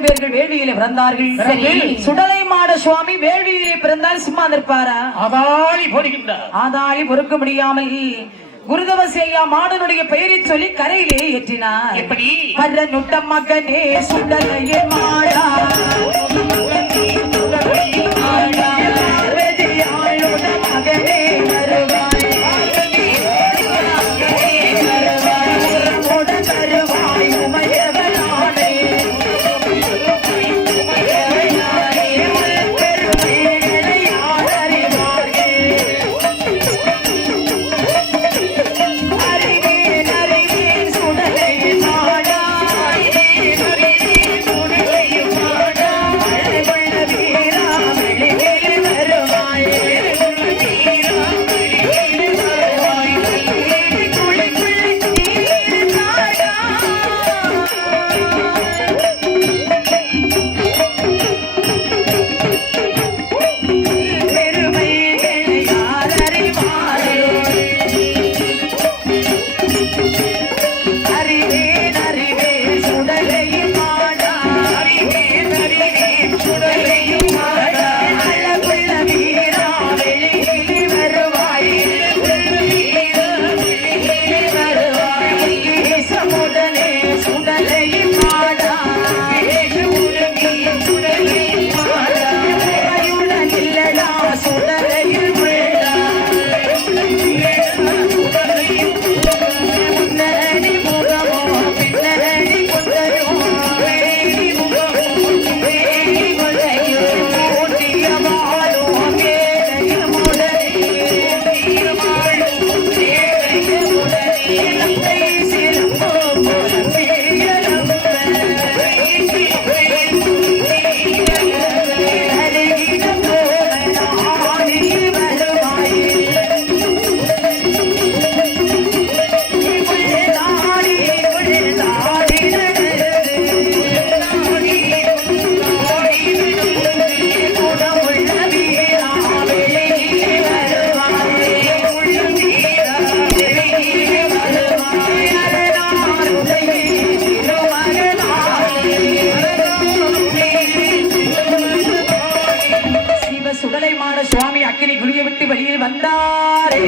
பேர்கள் வேள்வியிலே பிறந்தார்கள். சுடலை மாட சுவாமி வேள்வியிலே பிறந்தால் சும்மா நிற்பாரா? அதாளி பொறுக்கின்றார் அதாளி பொறுக்க முடியாமல் குருதவசையா மாடனுடைய பெயரை சொல்லி கரையிலே ஏற்றினார். எப்படி? நுட்ட மகனே சுடலையே மா சுவாமி அக்கினி குளிய விட்டு வெளியில் வந்தாரே.